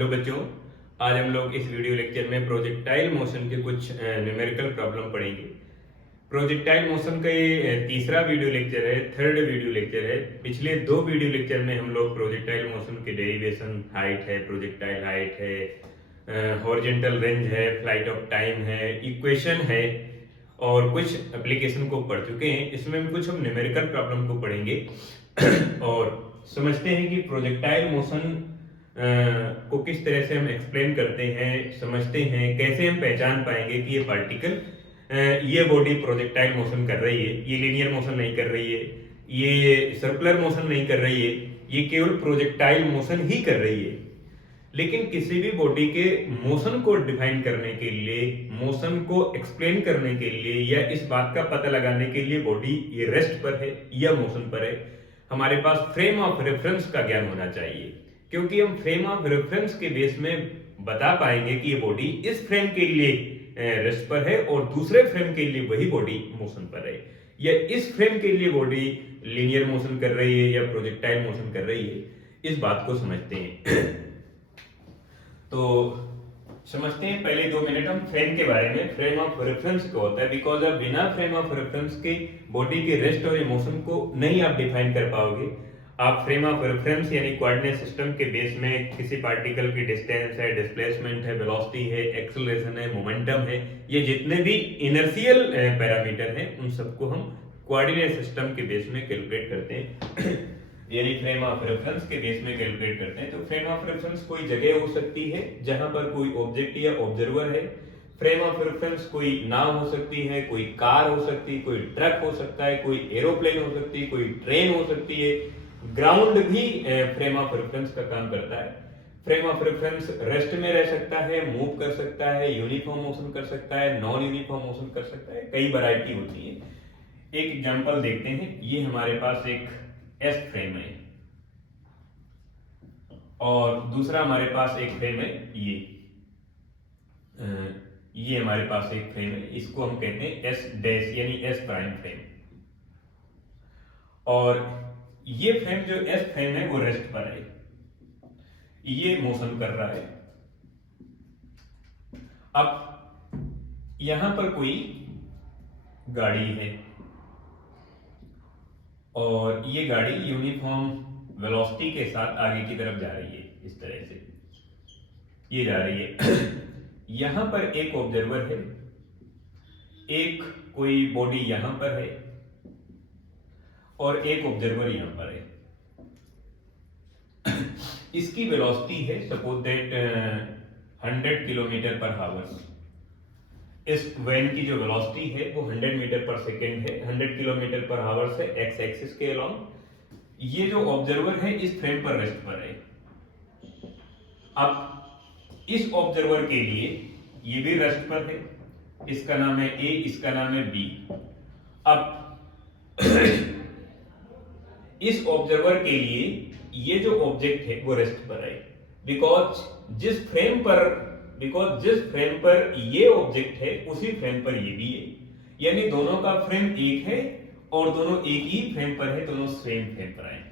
Hello बच्चों। आज हम लोग इस वीडियो लेक्चर में प्रोजेक्टाइल मोशन के कुछ न्यूमेरिकल प्रॉब्लम पढ़ेंगे। प्रोजेक्टाइल मोशन का ये तीसरा वीडियो लेक्चर है, थर्ड वीडियो लेक्चर है। पिछले दो वीडियो लेक्चर में हम लोग प्रोजेक्टाइल मोशन के डेरिवेशन, हाइट है, प्रोजेक्टाइल हाइट है, हॉरिजॉन्टल रेंज है, फ्लाइट ऑफ टाइम है, इक्वेशन है और कुछ एप्लीकेशन को पढ़ चुके हैं। इसमें हम कुछ न्यूमेरिकल प्रॉब्लम को पढ़ेंगे और समझते हैं कि प्रोजेक्टाइल मोशन को किस तरह से हम एक्सप्लेन करते हैं, समझते हैं, कैसे हम पहचान पाएंगे कि ये पार्टिकल, ये बॉडी प्रोजेक्टाइल मोशन कर रही है, ये लीनियर मोशन नहीं कर रही है, ये सर्कुलर मोशन नहीं कर रही है, ये केवल प्रोजेक्टाइल मोशन ही कर रही है। लेकिन किसी भी बॉडी के मोशन को डिफाइन करने के लिए, मोशन को एक्सप्लेन करने के लिए या इस बात का पता लगाने के लिए बॉडी ये रेस्ट पर है या मोशन पर है, हमारे पास फ्रेम ऑफ रेफरेंस का ज्ञान होना चाहिए। क्योंकि हम फ्रेम ऑफ रेफरेंस के बेस में बता पाएंगे कि ये बॉडी इस फ्रेम के लिए रेस्ट पर है और दूसरे फ्रेम के लिए वही बॉडी मोशन पर है, या इस फ्रेम के लिए बॉडी लीनियर मोशन कर रही है या प्रोजेक्टाइल मोशन कर रही है। इस बात को समझते हैं। तो समझते हैं पहले 2 मिनट हम फ्रेम के बारे में। फ्रेम ऑफ रेफरेंस क्या होता है, बिकॉज अब बिना फ्रेम ऑफ रेफरेंस के बॉडी के रेस्ट और इमोशन को नहीं आप डिफाइन कर पाओगे। आप फ्रेम ऑफ रेफरेंस यानी कोऑर्डिनेट सिस्टम के बेस में किसी पार्टिकल की डिस्टेंस है, डिस्प्लेसमेंट है, वेलोसिटी है, एक्सेलरेशन है, मोमेंटम है, ये जितने भी इनर्शियल पैरामीटर हैं उन सबको हम कोऑर्डिनेट सिस्टम के बेस में कैलकुलेट करते हैं यानी फ्रेम ऑफ रेफरेंस के बेस में कैलकुलेट करते हैं। तो फ्रेम ऑफ रेफरेंस कोई जगह हो सकती है जहां पर कोई ऑब्जेक्ट या ऑब्जर्वर है। फ्रेम ऑफ रेफरेंस कोई नाव हो सकती है, कोई कार हो सकती है, कोई ट्रक हो सकता है, कोई एरोप्लेन हो सकती है, कोई ट्रेन हो सकती है। ग्राउंड भी फ्रेम ऑफ रेफरेंस का काम करता है। फ्रेम ऑफ रेफरेंस रेस्ट में रह सकता है, मूव कर सकता है, यूनिफॉर्म मोशन कर सकता है, नॉन यूनिफॉर्म मोशन कर सकता है, कई वैरायटी होती है। एक एग्जांपल देखते हैं। ये हमारे पास एक एस फ्रेम है और दूसरा हमारे पास एक फ्रेम है ये हमारे पास एक फ्रेम है, इसको हम कहते हैं एस डैश यानी एस प्राइम फ्रेम। और ये फ्रेम जो एस फ्रेम है वो रेस्ट पर है, ये मोशन कर रहा है। अब यहां पर कोई गाड़ी है और ये गाड़ी यूनिफॉर्म वेलोसिटी के साथ आगे की तरफ जा रही है। इस तरह से ये जा रही है। यहां पर एक ऑब्जर्वर है, एक कोई बॉडी यहां पर है और एक ऑब्जर्वर यहां पर है। इसकी वेलोसिटी है suppose that 100 kilometre per hour. इस वैन की जो वेलोसिटी है वो 100 मीटर पर सेकेंड है, 100 किलोमीटर पर आवर से एक्स एक्सिस के अलोंग। ये जो ऑब्जर्वर है इस फ्रेम पर रेस्ट पर है। अब इस ऑब्जर्वर के लिए ये भी रेस्ट पर है, इसका नाम है ए, इसका नाम है बी। अब इस ऑब्जर्वर के लिए ये जो ऑब्जेक्ट है वो रेस्ट पर है, बिकॉज जिस फ्रेम पर ये ऑब्जेक्ट है उसी फ्रेम पर ये भी है, यानी दोनों का फ्रेम एक है और दोनों एक ही फ्रेम पर है, दोनों सेम फ्रेम पर आए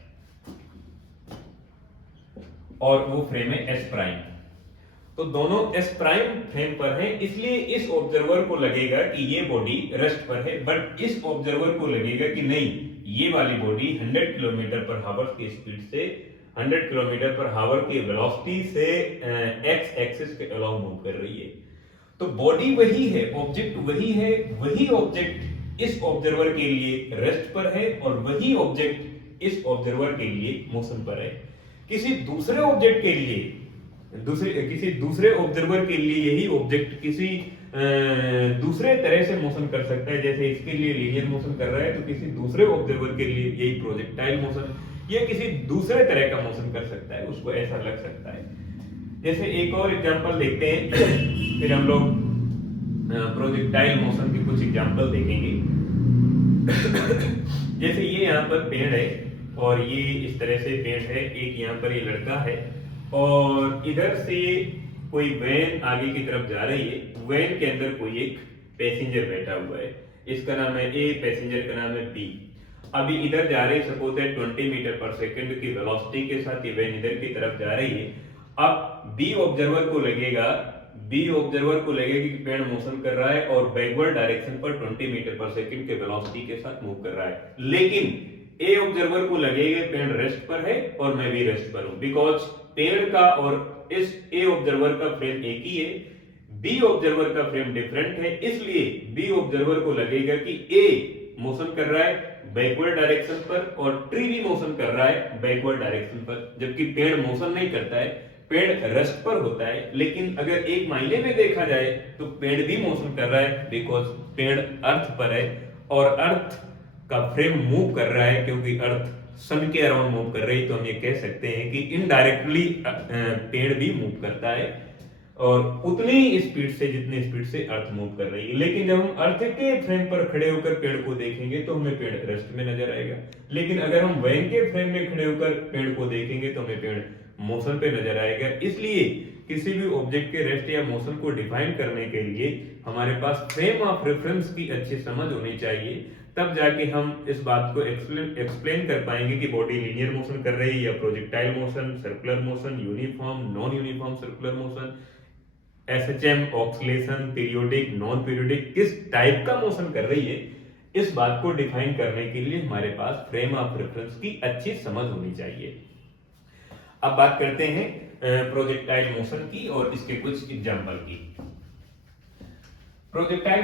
और वो फ्रेम है एस प्राइम। तो दोनों एस प्राइम फ्रेम पर है, इसलिए इस ऑब्जर्वर को लगेगा कि ये बॉडी रेस्ट पर है, बट इस ऑब्जर्वर को लगेगा कि नहीं, ये वाली बॉडी 100 किलोमीटर पर आवर की स्पीड से, 100 किलोमीटर पर आवर की वेलोसिटी से एक्स एक्सिस के अलोंग मूव कर रही है। तो बॉडी वही है, ऑब्जेक्ट वही है, वही ऑब्जेक्ट इस ऑब्जर्वर के लिए रेस्ट पर है और वही ऑब्जेक्ट इस ऑब्जर्वर के लिए मोशन पर है। किसी दूसरे ऑब्जेक्ट के लिए, किसी दूसरे ऑब्जर्वर के लिए यही ऑब्जेक्ट किसी दूसरे तरह से मोशन कर सकता है। जैसे इसके लिए लीनियर मोशन कर रहा है तो किसी दूसरे ऑब्जर्वर के लिए यही प्रोजेक्टाइल मोशन या किसी दूसरे तरह का मोशन कर सकता है, उसको ऐसा लग सकता है। जैसे एक और एग्जांपल देखते हैं, फिर हम लोग प्रोजेक्टाइल मोशन के कुछ एग्जांपल देखेंगे। जैसे ये यहाँ पर पेड़ है और ये इस तरह से पेड़ है, एक यहाँ पर ये लड़का है और इधर से कोई वैन आगे की तरफ जा रही है। वैन के अंदर कोई एक पैसेंजर बैठा हुआ है, इसका नाम है ए, पैसेंजर का नाम है बी। अभी इधर जा रही, सपोज है 20 मीटर पर सेकंड की वेलोसिटी के साथ ये वैन इधर की तरफ जा रही है। अब बी ऑब्जर्वर को लगेगा कि पेड़ मोशन कर रहा है और बैकवर्ड डायरेक्शन पर 20 मीटर पर सेकंड के वेलोसिटी के साथ मूव कर रहा है। लेकिन ए ऑब्जर्वर को लगेगा पेड़ रेस्ट पर है और मैं भी रेस्ट पर हूं, बिकॉज पेड़ का और इस ए ऑब्जर्वर का फ्रेम एक ही है, बी ऑब्जर्वर का फ्रेम डिफरेंट है, इसलिए बी ऑब्जर्वर को लगेगा कि ए मोशन कर रहा है बैकवर्ड डायरेक्शन पर और ट्री भी मोशन कर रहा है बैकवर्ड डायरेक्शन पर, जबकि पेड़ मोशन नहीं करता है, पेड़ रेस्ट पर होता है। लेकिन अगर एक मायने में देखा जाए तो पेड़ भी मोशन कर रहा है, बिकॉज पेड़ अर्थ पर है और अर्थ का फ्रेम मूव कर रहा है, क्योंकि अर्थ सन के अराउंड मूव कर रही, तो हम ये कह सकते हैं कि इनडायरेक्टली पेड़ भी मूव करता है और उतनी स्पीड से जितनी स्पीड से अर्थ मूव कर रही है। लेकिन जब हम अर्थ के फ्रेम पर खड़े होकर पेड़ को देखेंगे तो हमें पेड़ रेस्ट में नजर आएगा, लेकिन अगर हम वैन के फ्रेम में खड़े होकर पेड़ को देखेंगे तो हमें पेड़ मोशन पे नजर आएगा। इसलिए किसी भी ऑब्जेक्ट के रेस्ट या मोशन को डिफाइन करने के लिए हमारे पास फ्रेम ऑफ रेफरेंस की अच्छी समझ होनी चाहिए, तब जाके हम इस बात को एक्सप्लेन कर पाएंगे कि बॉडी लीनियर मोशन कर रही है या projectile motion, circular motion, uniform, non uniform circular motion, SHM, oscillation, periodic, non periodic, किस टाइप का मोशन कर रही है। इस बात को डिफाइन करने के लिए हमारे पास फ्रेम ऑफ रेफरेंस की अच्छी समझ होनी चाहिए। अब बात करते हैं प्रोजेक्टाइल मोशन की और इसके कुछ एग्जांपल की। प्रोजेक्टाइल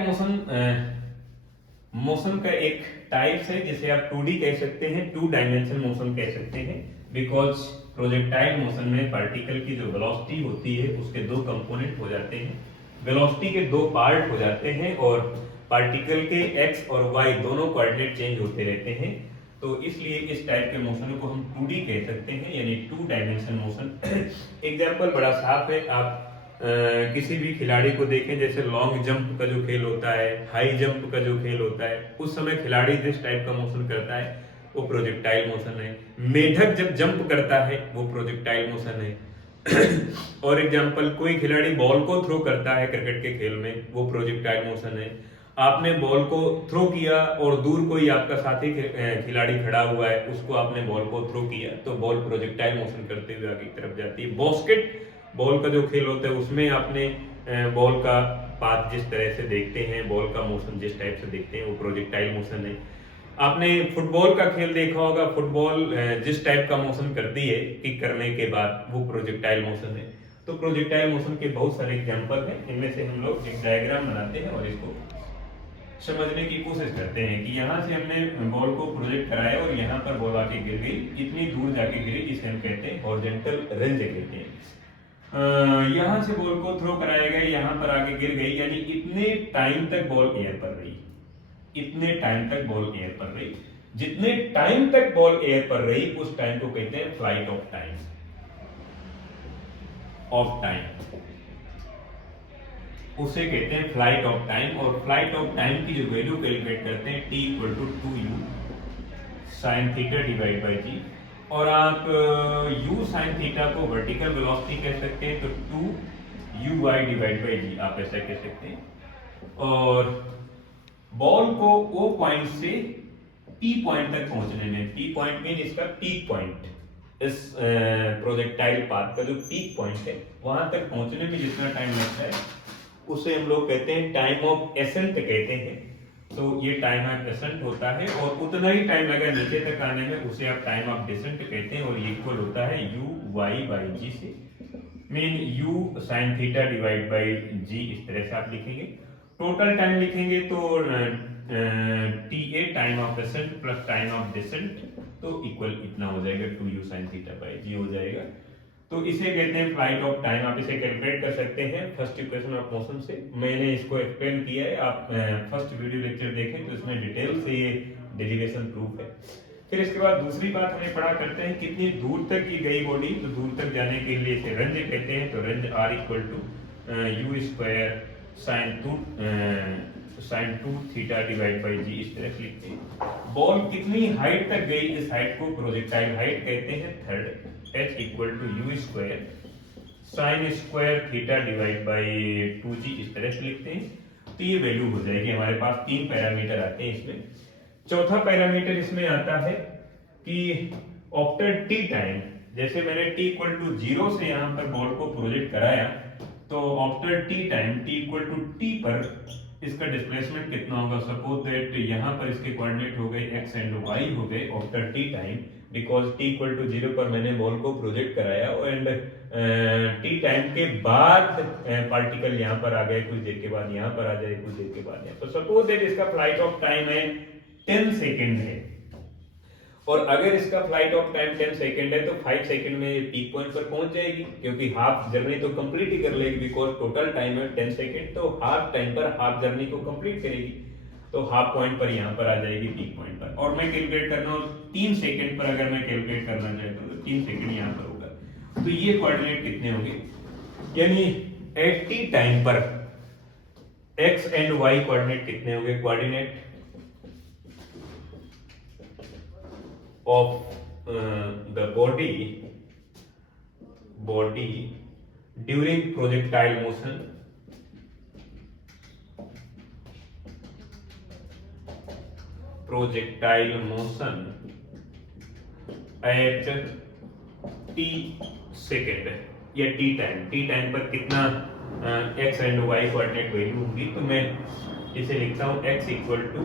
मोशन का एक टाइप है जिसे आप 2D कह सकते हैं, 2 डायमेंशन मोशन कह सकते हैं, बिकॉज प्रोजेक्टाइल मोशन में पार्टिकल की जो वेलोसिटी होती है उसके 2 कंपोनेंट हो जाते हैं, वेलोसिटी के 2 पार्ट हो जाते हैं और पार्टिकल के x और y दोनों कोऑर्डिनेट चेंज होते रहते हैं, तो इसलिए इस टाइप के मोशन को हम 2D कह सकते हैं, यानी 2 डायमेंशन मोशन। एग्जांपल बड़ा साफ है, आप किसी भी खिलाड़ी को देखें, जैसे लॉन्ग जंप का जो खेल होता है, हाई जंप का जो खेल होता है, उस समय खिलाड़ी जिस टाइप का मोशन करता है वो प्रोजेक्टाइल मोशन है। मेढक जब जंप करता है वो प्रोजेक्टाइल मोशन है। और एग्जांपल, कोई खिलाड़ी बॉल को थ्रो करता है क्रिकेट के खेल में, वो प्रोजेक्टाइल मोशन है। आपने बॉल को थ्रो किया और दूर कोई आपका साथी खिलाड़ी खड़ा हुआ है, उसको आपने बॉल को थ्रो किया तो बॉल प्रोजेक्टाइल मोशन करते हुए आगे की तरफ जाती है। बास्केट बॉल का जो खेल होता है उसमें आपने बॉल का पाथ जिस तरह से देखते हैं, बॉल का मोशन जिस टाइप से देखते हैं, वो प्रोजेक्टाइल मोशन है। आपने फुटबॉल का खेल देखा होगा, फुटबॉल जिस टाइप का मोशन करती है किक करने के बाद, वो प्रोजेक्टाइल मोशन है। तो प्रोजेक्टाइल मोशन के बहुत सारे एग्जांपल हैं, इनमें से हम लोग एक डायग्राम बनाते हैं और इसको समझने की कोशिश करते हैं कि यहाँ से हमने बॉल को प्रोजेक्ट कराया और यहाँ पर बॉल आके गिर गई, इतनी दूर जाके गिरी, जिसे हम कहते हैं हॉरिजॉन्टल रेंज कहते हैं। यहाँ से बॉल को थ्रो कराया गया, यहाँ पर आके गिर गई, यानी इतने टाइम तक बॉल एयर पर रही, इतने टाइम तक बॉल एयर पर रही। जितने टाइम तक बॉल एयर पर रही उस टाइम को कहते हैं फ्लाइट ऑफ टाइम, उसे कहते हैं फ्लाइट ऑफ टाइम। और फ्लाइट ऑफ टाइम की जो वैल्यू कैलकुलेट करते हैं t = 2u sin theta divide by g, और आप u sin थीटा को वर्टिकल वेलोसिटी कह सकते हैं, तो 2uy डिवाइड बाय g आप ऐसा कह सकते हैं। और बॉल को O पॉइंट से P पॉइंट तक पहुंचने में, P पॉइंट मीन इसका पीक पॉइंट, इस प्रोजेक्टाइल पाथ का जो पीक पॉइंट है वहां तक पहुंचने में जितना टाइम लगता है उसे हम लोग कहते हैं टाइम ऑफ एसेंट कहते हैं। तो ये टाइम ऑफ एसेंट होता है, और उतना ही टाइम लगा नीचे तक आने में उसे आप टाइम ऑफ डिसेंट कहते हैं, और ये इक्वल होता है uy/g से, mean u sin theta divide by g, इस तरह से आप लिखेंगे। टोटल टाइम लिखेंगे तो TA time of ascent plus time of descent, तो इक्वल इतना हो जाएगा 2u sin theta by g हो जाएगा। तो इसे कहते हैं फ्लाइट ऑफ टाइम। आप इसे कैलकुलेट कर सकते हैं फर्स्ट इक्वेशन ऑफ मोशन से, मैंने इसको एक्सप्लेन किया है, आप फर्स्ट वीडियो लेक्चर देखें तो इसमें डिटेल से ये डेरिवेशन प्रूफ है। फिर इसके बाद दूसरी बात हमें पढ़ा करते हैं कितनी दूर तक ये गई बॉडी, तो दूर तक जाने के लिए इसे रेंज कहते हैं, तो range r = u² sin 2 theta divide by g, इस तरह से लिखते हैं। बॉल कितनी हाइट तक गई, इस हाइट को प्रोजेक्टाइल हाइट कहते हैं, third h = u² sin² theta divide by 2g, इस तरह से लिखते हैं। तो ये वैल्यू हो जाएगी, हमारे पास 3 पैरामीटर आते हैं इसमें। चौथा पैरामीटर इसमें आता है कि आफ्टर t टाइम जैसे मैंने t इक्वल टू 0 से यहाँ पर बॉल को प्रोजेक्ट कराया, तो after t time t equal to t पर इसका डिस्प्लेसमेंट कितना होगा? सपोज दैट यहाँ पर इसके कोऑर्डिनेट हो गए x एंड y हो गए after t time, because t equal to 0 पर मैंने बॉल को प्रोजेक्ट कराया एंड t टाइम के बाद पार्टिकल यहाँ पर आ गए, कुछ देर के बाद यहाँ पर आ जाए, कुछ देर के बाद यहाँ पर। सपोज दैट इसका फ्लाइट ऑफ टाइम है 10 सेकेंड है, और अगर इसका फ्लाइट ऑफ टाइम 10 सेकंड है तो 5 सेकंड में ये पीक पॉइंट पर पहुंच जाएगी, क्योंकि हाफ जर्नी तो कंप्लीट ही कर लेगी, बिकॉज टोटल टाइम है 10 सेकंड, तो हाफ टाइम पर हाफ जर्नी को कंप्लीट करेगी, तो हाफ पॉइंट पर यहाँ पर आ जाएगी पीक पॉइंट पर। और मैं कैलकुलेट करना हूँ 3 सेकंड पर, अगर मैं कैलकुलेट करना चाहता हूँ तो 3 सेकंड यहाँ पर होगा, तो ये कोऑर्डिनेट कितने होंगे? यानी एट टी टाइम पर एक्स एंड वाई कोऑर्डिनेट कितने होंगे? Coordinate of the body during projectile motion at t second या t टाइम पर कितना x and y coordinate value होगी? तो मैं इसे लिखता हूं x equal to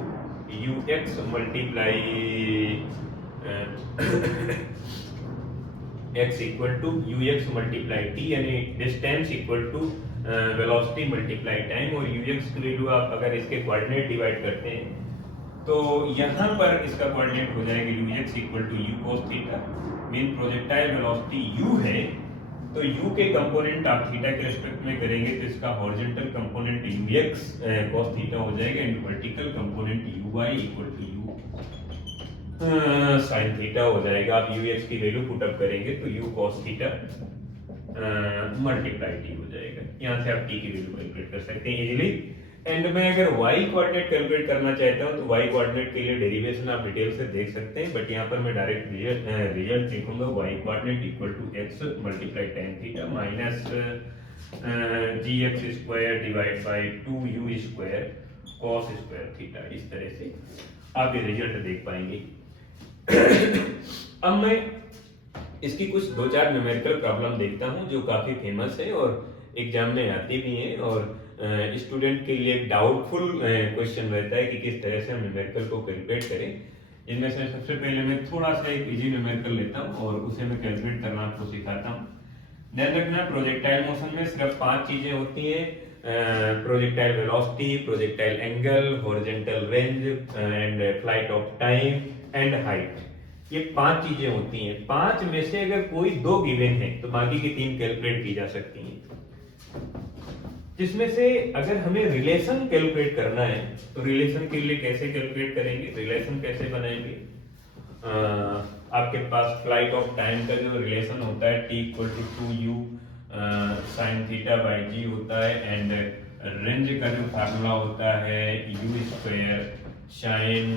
ux multiply x equal to ux multiply t, यानी distance equal to velocity multiply time. और ux की वैल्यू आप अगर इसके कोऑर्डिनेट डिवाइड करते हैं तो यहाँ पर इसका कोऑर्डिनेट हो जाएगा ux equal to u cos theta. Mean projectile velocity u है, तो u के कंपोनेंट आप थीटा के रिस्पेक्ट में करेंगे तो इसका horizontal component ux cos theta हो जाएगा, and vertical component uy equal to u sine theta हो जाएगा। आप ux की वैल्यू पुट अप करेंगे तो u cos theta multiply t हो जाएगा। यहाँ से आप t की वैल्यू कैलकुलेट कर सकते हैं इजीली। एंड मैं अगर y कोऑर्डिनेट कैलकुलेट करना चाहता हूँ तो y कोऑर्डिनेट के लिए डेरिवेशन आप डिटेल से देख सकते हैं, बट यहाँ पर मैं डायरेक्ट रिजल्ट लिखूंगा y coordinate equal to x multiply tan theta minus gx square divide by 2u square cos square theta. इस तरह से आप ये रिजल्ट देख पाएंगे। अब मैं इसकी कुछ 2-4 न्यूमेरिकल प्रॉब्लम देखता हूं जो काफी फेमस है और एग्जाम में आती भी हैं, और स्टूडेंट के लिए डाउटफुल क्वेश्चन रहता है कि किस तरह से हम न्यूमेरिकल को कैलकुलेट करें। इनमें से सबसे पहले मैं थोड़ा सा एक इजी न्यूमेरिकल लेता हूं और उसे मैं कैलकुलेट करना आपको सिखाता हूं। ध्यान रखना, प्रोजेक्टाइल मोशन में सिर्फ 5 चीजें होती हैं: projectile velocity, projectile angle, horizontal range and flight of time and height. ये 5 चीजें होती हैं। 5 में से अगर कोई 2 गिवन है तो बाकी की 3 कैलकुलेट की जा सकती हैं। जिसमें से अगर हमें रिलेशन कैलकुलेट करना है तो रिलेशन के लिए कैसे कैलकुलेट करेंगे, रिलेशन कैसे बनाएंगे? आपके पास फ्लाइट ऑफ टाइम का जो रिलेशन होता है t equal to 2u sine theta by g होता है, एंड रेंज का जो फार्मूला होता है u square sine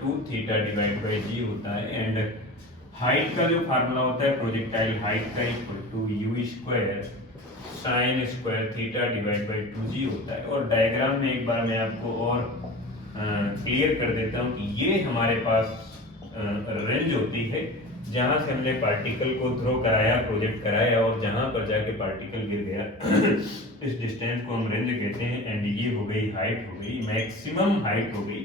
2 theta divide by g होता है, एंड हाइट का जो फार्मूला होता है प्रोजेक्टाइल हाइट का equal to u square sine square theta divide by 2g होता है। और डायग्राम में एक बार मैं आपको और क्लियर कर देता हूं कि ये हमारे पास रेंज होती है जहां से हमने पार्टिकल को थ्रो कराया, प्रोजेक्ट कराया, और जहां पर जाके पार्टिकल गिर गया इस डिस्टेंस को हम रेंज कहते हैं। एंड ये हो गई हाइट, हो गई मैक्सिमम हाइट हो गई।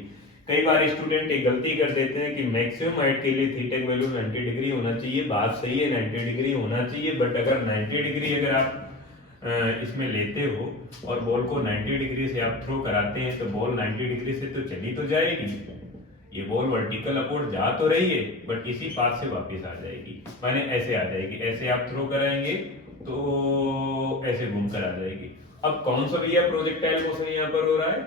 कई बार स्टूडेंट एक गलती कर देते हैं कि मैक्सिमम हाइट के लिए थीटा की वैल्यू 90 डिग्री होना चाहिए। बात सही है, 90 डिग्री होना चाहिए, बट अगर 90 डिग्री अगर आप इसमें लेते हो और बॉल को 90 डिग्री से आप थ्रो कराते हैं तो बॉल 90 डिग्री से तो चली तो जाएगी, ये बॉल वर्टिकल अपवर्ड जा तो रही है, बट इसी पाथ से वापस आ जाएगी, माने ऐसे आ जाएगी। ऐसे आप थ्रो कराएंगे तो ऐसे घूम कर आ जाएगी। अब कौन सा भैया प्रोजेक्टाइल मोशन यहाँ पर हो रहा है?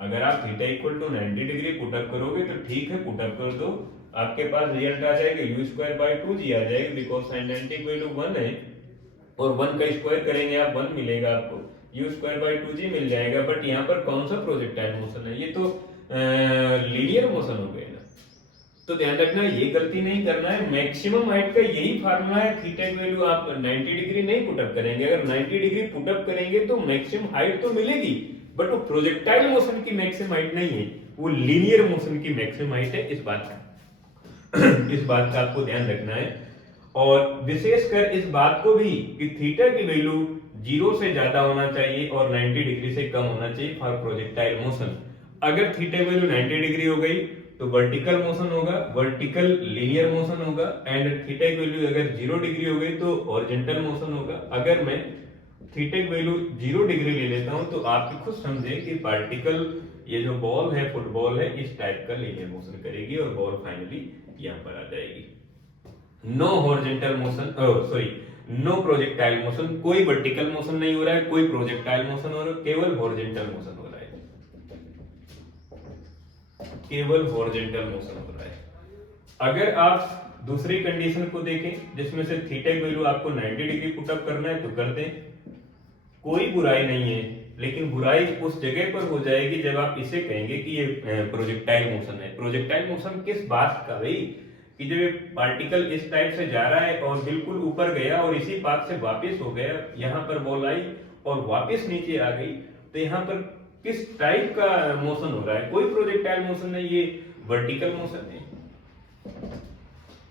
अगर आप theta equal to 90 degree put up करोगे तो ठीक है, पुटअप कर दो, आपके पास रिजल्ट आ जाएगा u स्क्वायर बाई 2g आ जाएगा, बिकॉज साइन 90 की वैल्यू 1 है, और 1 का स्क्वायर करेंगे आप 1 मिलेगा, आपको u स्क्वायर बाई 2g मिल जाएगा। बट यहाँ पर कौन सा प्रोजेक्टाइल मोशन है? ये तो लीनियर मोशन हो गया ना। तो ध्यान रखना, ये गलती नहीं करना है। मैक्सिमम हाइट का यही फार्मूला है, थीटा की वैल्यू आप 90 डिग्री नहीं पुटअप करेंगे। अगर 90 डिग्री पुटअप करेंगे तो मैक्सिमम हाइट तो मिलेगी, बट वो प्रोजेक्टाइल मोशन की मैक्सिमम हाइट नहीं है, वो लीनियर मोशन की मैक्सिमम हाइट है। इस बात का आपको ध्यान रखना है। और विशेषकर इस बात को भी कि थीटा की वैल्यू 0 से ज्यादा होना चाहिए और 90 डिग्री से कम होना चाहिए फॉर प्रोजेक्टाइल मोशन। अगर थीटा की वैल्यू 90 डिग्री हो गई तो वर्टिकल मोशन होगा, वर्टिकल लीनियर मोशन होगा, एंड थीटा की वैल्यू अगर 0 डिग्री हो गई तो हॉरिजॉन्टल मोशन होगा। अगर मैं थीटा की वैल्यू 0 डिग्री ले लेता हूं तो आप खुद समझे कि पार्टिकल, ये जो बॉल है, फुटबॉल है, इस टाइप का लीनियर मोशन करेगी और बॉल फाइनली यहां पर आ जाएगी। No horizontal motion, sorry, no projectile motion, कोई वर्टिकल मोशन नहीं हो रहा है, कोई प्रोजेक्टाइल मोशन हो रहा है, केवल हॉरिजॉन्टल मोशन हो रहा है, केवल हॉरिजॉन्टल मोशन हो रहा है। अगर आप दूसरी कंडीशन को देखें जिसमें से थीटा की वैल्यू आपको 90 डिग्री पुट अप करना है तो कर दें, कोई बुराई नहीं है, लेकिन बुराई उस जगह पर हो जाएगी जब आप इसे कहेंगे कि ये प्रोजेक्टाइल मोशन है। प्रोजेक्टाइल मोशन किस बात का भाई, कि जब ये पार्टिकल इस टाइप से जा रहा है और बिल्कुल ऊपर गया और इसी पाथ से वापस हो गया, यहां पर बॉल आई और वापस नीचे आ गई, तो यहां पर किस टाइप का मोशन हो रहा है? कोई प्रोजेक्टाइल मोशन नहीं, ये वर्टिकल मोशन है,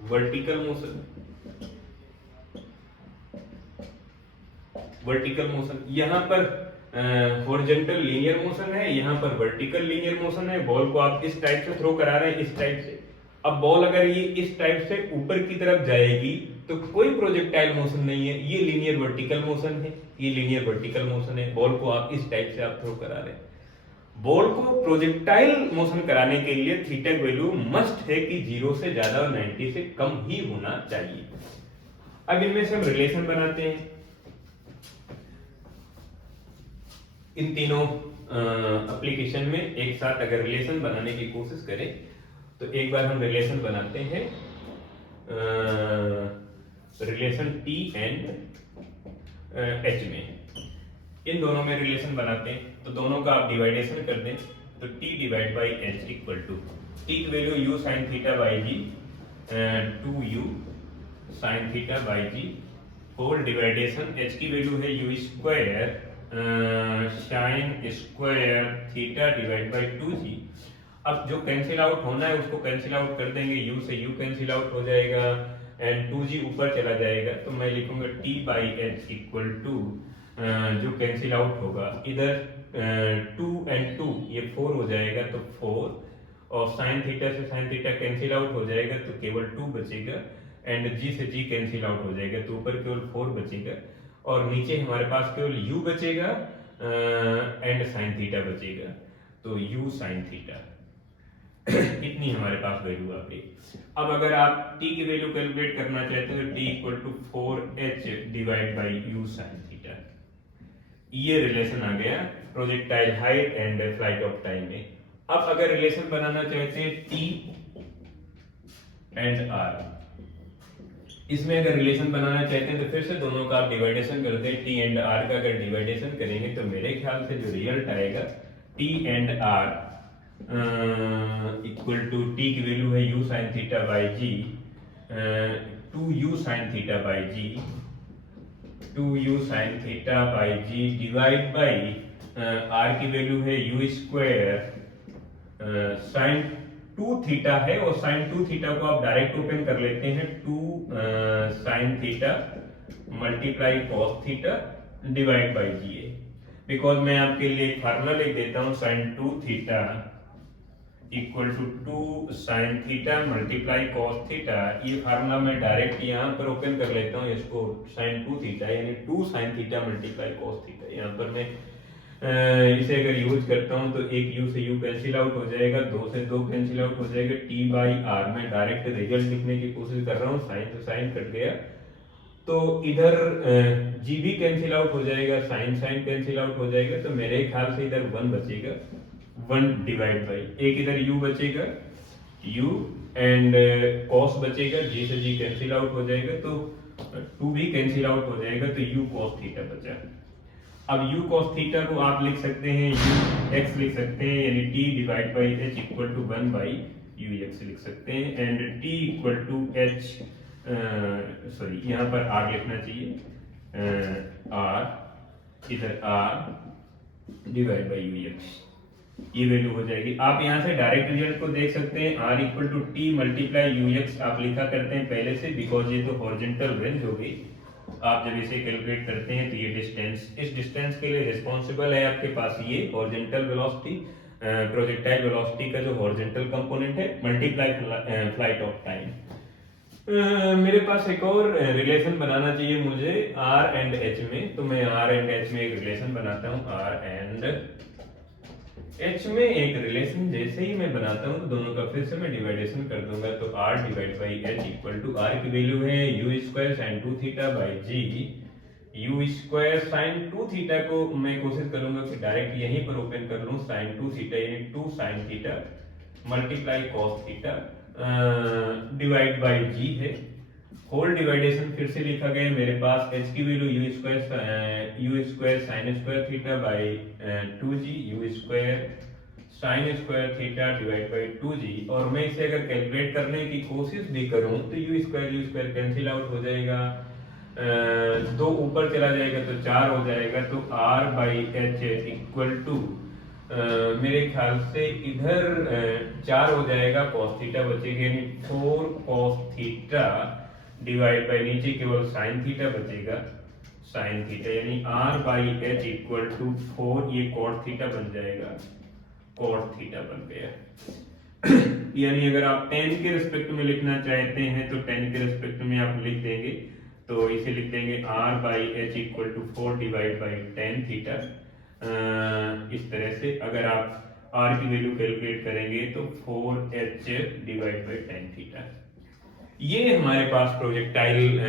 वर्टिकल मोशन, वर्टिकल मोशन। यहां पर हॉरिजॉन्टल लीनियर मोशन है, यहां पर वर्टिकल लीनियर मोशन है। बॉल को आप इस टाइप से थ्रो करा रहे हैं, इस टाइप से। अब बॉल अगर ये इस टाइप से ऊपर की तरफ जाएगी तो कोई प्रोजेक्टाइल मोशन नहीं है, ये लीनियर वर्टिकल मोशन है, ये लीनियर वर्टिकल मोशन है। बॉल को आप इस टाइप से आप थ्रो करा रहे हैं। बॉल को प्रोजेक्टाइल मोशन कराने के लिए थीटा की वैल्यू मस्ट है कि 0 से ज्यादा और 90 से कम ही होना चाहिए। अब इनमें से हम रिलेशन बनाते हैं इन तीनों एप्लीकेशन में एक साथ। अगर रिलेशन बनाने की कोशिश करें तो एक बार हम रिलेशन बनाते हैं, रिलेशन T एंड H में, इन दोनों में रिलेशन बनाते हैं। तो दोनों का आप डिवाइडेशन कर दें तो T divide by H equal to T की value u sine theta by G 2u sine theta by G whole division, H की वैल्यू है u square sine square theta divide by 2g। अब जो कैंसिल आउट होना है उसको cancel out कर देंगे, u से u कैंसिल आउट हो जाएगा एंड 2g ऊपर चला जाएगा, तो मैं लिखूंगा t by H equal to, जो कैंसिल आउट होगा इधर 2 एंड 2 ये 4 हो जाएगा तो 4, और साइन थीटा से साइन थीटा कैंसिल आउट हो जाएगा तो केवल 2 बचेगा एंड g से g कैंसिल आउट हो जाएगा तो ऊपर केवल 4 बचेगा और नीचे हमारे पास केवल u बचेगा एंड साइन थीटा बचेगा, तो u साइन थीटा इतनी हमारे पास वैल्यू आ गई। अब अगर आप t की वैल्यू कैलकुलेट करना चाहते हैं तो t equal to 4h divide by u sine theta, ये रिलेशन आ गया projectile height and flight of time में। अब अगर रिलेशन बनाना चाहते हैं t एंड r, इसमें अगर रिलेशन बनाना चाहते हैं तो फिर से दोनों का आप डिवाइडेशन करते हैं। t एंड r का अगर डिवाइडेशन करेंगे तो मेरे ख्याल से जो रिजल्ट आएगा t and r equal to t की वैल्यू है u sine theta by G 2u sine theta by G 2u sine theta by G divide by r की वैल्यू है u स्क्वायर साइन 2 थीटा है और साइन 2 थीटा को आप direct open कर लेते हैं 2 sine theta multiply cos theta divide by g है। बिकॉज मैं आपके लिए एक फार्मूला लिख देता हूं, sine 2 theta equal to 2 sine theta multiply cos theta. ये फार्मूला मैं डायरेक्ट यहाँ पर ओपन कर लेता हूँ इसको, साइन 2 थीटा यानी 2 sine theta multiply cos theta. यहाँ पर मैं इसे अगर यूज करता हूँ तो एक u से u कैंसिल आउट हो जाएगा, 2 से 2 कैंसिल आउट हो जाएगा, t बाई r। मैं डायरेक्ट रिजल्ट लिखने की कोशिश कर रहा हूँ, साइन तो साइन कट गया तो इधर g भी कैंसिल आउट हो जाएगा, साइन साइन कैंसिल आउट हो जाएगा, तो मेरे ख्याल से इधर 1 बचेगा, 1 डिवाइड बाई एक इधर u बचेगा u एंड cos बचेगा, g से g कैंसिल आउट हो जाएगा तो 2 भी कैंसिल आउट हो जाएगा तो u cos थीटा बचा। अब u cos थीटा को आप लिख सकते हैं u x लिख सकते हैं, यानी t divide by h equal to 1 by u x लिख सकते हैं and t equal to h, sorry यहाँ पर r लिखना चाहिए, r इधर r divide by u x। ये वैल्यू हो जाएगी। आप यहाँ से डायरेक्ट रिजल्ट को देख सकते हैं, r equal to T multiply U X आप लिखा करते हैं पहले से, बिकॉज ये तो हॉरिजॉन्टल रेंज हो गई। आप जब इसे कैलकुलेट करते हैं तो ये डिस्टेंस, इस डिस्टेंस के लिए रिस्पॉन्सिबल है आपके पास ये हॉरिजॉन्टल वेलोसिटी, प्रोजेक्टाइल वेलोसिटी का जो हॉरिजॉन्टल कंपोनेंट है, मल्टीप्लाई फ्लाइट ऑफ टाइम। मेरे पास एक और रिलेशन बनाना चाहिए मुझे r एंड h में, तो मैं r एंड h में एक रिलेशन बनाता हूँ। r एंड h में एक रिलेशन जैसे ही मैं बनाता हूँ तो दोनों का फिर से मैं डिवाइडेशन कर दूंगा, तो r divide by h equal to r की वैल्यू है u square sine 2 theta by g, u square sine 2 theta को मैं कोशिश करूंगा कि डायरेक्ट यहीं पर ओपन कर लूं, साइन 2 थीटा यानी 2 sine theta multiply cos theta divide by g है। होल डिवाइडेशन फिर से लिखा गया है मेरे पास, h की value u square sine square theta by 2g, u square sine square theta divide by 2g, और मैं इसे अगर कैलकुलेट करने की कोशिश भी करूं तो u स्क्वायर कैंसिल आउट हो जाएगा, 2 ऊपर चला जाएगा तो 4 हो जाएगा, तो r by h equal to मेरे ख्याल से इधर 4 हो जाएगा, cos थीटा बचेगा यानी 4 cos थीटा डिवाइड बाई नीचे केवल साइन थीटा बचेगा, साइन थीटा यानी r by h equal to 4, ये cot थीटा बन जाएगा, cot थीटा बन गया। यानी अगर आप tan के रिस्पेक्ट में लिखना चाहते हैं तो tan के रिस्पेक्ट में आप लिख देंगे, तो इसे लिख देंगे r by h equal to 4 divide by tan theta. इस तरह से अगर आप r की वैल्यू कैलकुलेट करेंगे तो 4h divide by tan theta. ये हमारे पास प्रोजेक्टाइल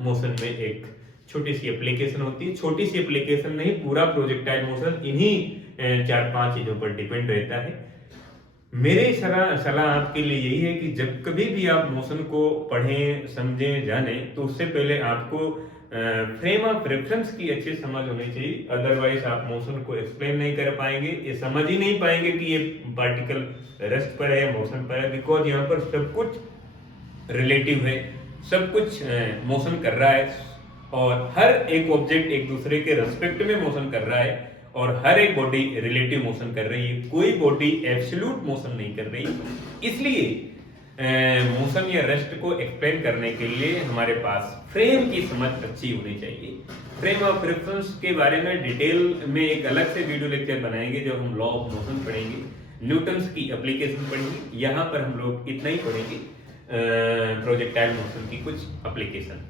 मोशन में एक छोटी सी एप्लीकेशन होती है। छोटी सी एप्लीकेशन नहीं, पूरा प्रोजेक्टाइल मोशन इन्हीं 4-5 चीजों पर डिपेंड रहता है। मेरी सलाह आपके लिए यही है कि जब कभी भी आप मोशन को पढ़ें, समझें, जानें, तो उससे पहले आपको फ्रेम ऑफ रेफरेंस की अच्छी समझ होनी चाहिए, अदरवाइज आप मोशन को एक्सप्लेन नहीं कर पाएंगे, ये समझ ही नहीं पाएंगे कि ये पार्टिकल रेस्ट पर है, मोशन पर है, बिकॉज यहाँ पर सब कुछ रिलेटिव है, सब कुछ मोशन कर रहा है, और हर एक ऑब्जेक्ट एक दूसरे के रेस्पेक्ट में मोशन कर रहा है, और हर एक बॉडी रिलेटिव मोशन कर रही है, कोई बॉडी एब्सोल्यूट मोशन नहीं कर रही। इसलिए मोशन या रेस्ट को एक्सप्लेन करने के लिए हमारे पास फ्रेम की समझ अच्छी होनी चाहिए। फ्रेम ऑफ रेफरेंस के बारे में डिटेल में एक अलग से वीडियो लेक्चर बनाएंगे जब हम लॉ ऑफ मोशन पढ़ेंगे, न्यूटन्स की एप्लीकेशन पढ़ेंगे। यहाँ पर हम लोग इतना ही पढ़ेंगे, प्रोजेक्टाइल मोशन की कुछ एप्लीकेशन।